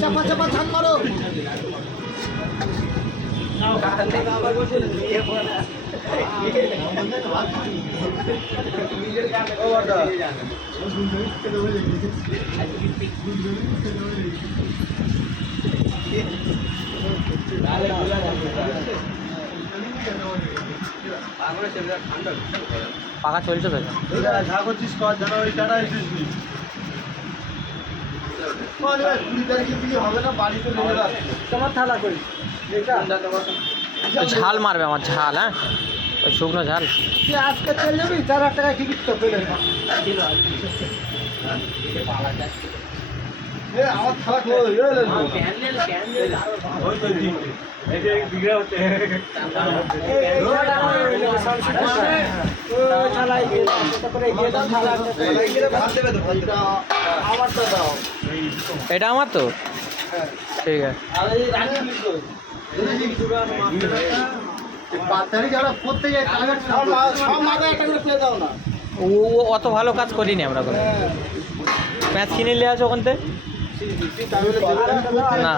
চাপা চাপা ছান মারো। পাকা চলছে তো যা করছিস কর, যারা ওই টাটা এসেছিস হবে না, বাড়িতে লেগে যাচ্ছে। তোমার থালা করি ঝাল মারবে আমার ঝাল, হ্যাঁ ওই শুকনো ঝাল। আজকে চলে যাবি 4,000 টাকা টিকিট তো পেলে না। আমার থালা এটা আমার তো ঠিক আছে। ও অত ভালো কাজ করিনি আমরা কোনো। ম্যাচ কিনে নিয়ে আসো ওখান থেকে না।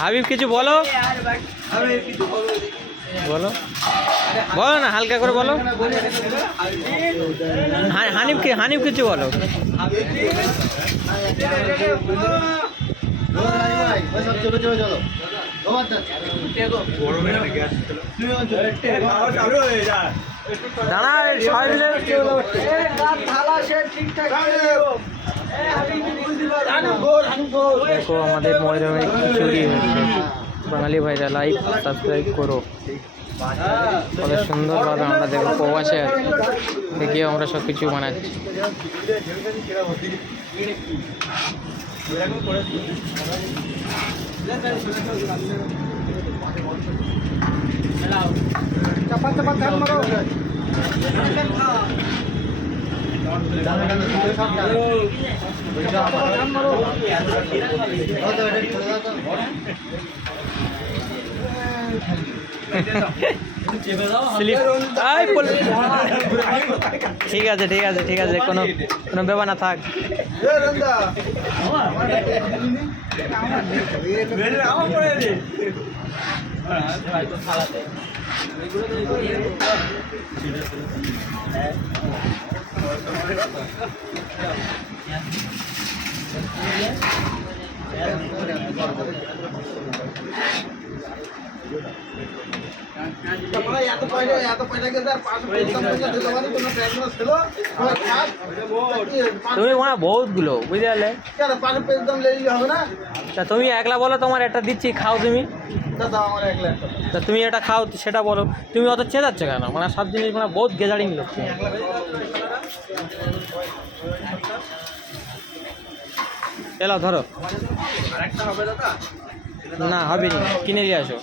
হাবিব কিছু বলো, বলো বলো না, হালকা করে বলো। হানিফ কিছু বলো। দাঁড়া দেখো আমাদের ময়দানে খিচুড়ি হয়েছে। বাঙালি ভাইরা লাইক সাবস্ক্রাইব করো। কত সুন্দরভাবে আমরা দেখো প্রবাসে আছি, দেখিয়ে আমরা সব কিছু বানাচ্ছি। চাপা চাপা ধান মারো। ঠিক আছে ঠিক আছে ঠিক আছে, কোনো কোনো ব্যাপার না, থাক। তুমি বহুত গুলো বুঝতে পারলে, তা তুমি একলা বলো তোমার একটা দিচ্ছি, খাও তুমি। তা তুমি এটা খাও, সেটা বলো। তুমি অত চেঁচাচ্ছ কেন? মানে সব জিনিস মানে বহুত গেজারিং লোক। এলাও ধরো। না হবে না, কিনে নিয়ে আসো।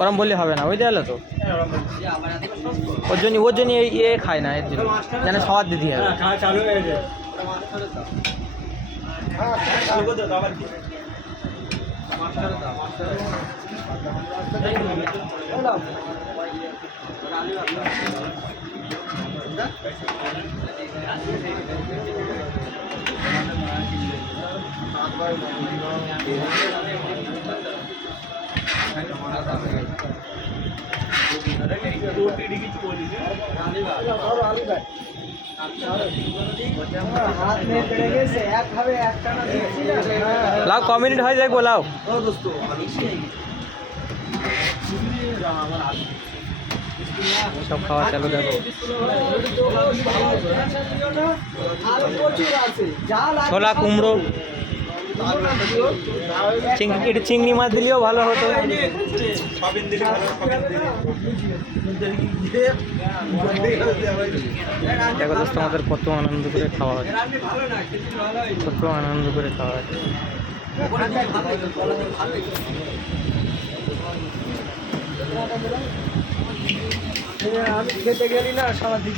ওরম বললে হবে না, বুঝতে পারলে তো। ওর জন্য এ খায় না, এর জন্য যেন সবার দিদি হবে। লাও কমিউনিট হয়ে যাক, লাও সব খাওয়া চালু দেখো। ছোলা কুমড়ো, একটু চিংড়ি মাছ দিলেও ভালো হতো। দেখো দোস্ত আমাদের কত আনন্দ করে খাওয়া হচ্ছে, কত আনন্দ করে খাওয়া হচ্ছে। আমি খেতে গেলি না সারা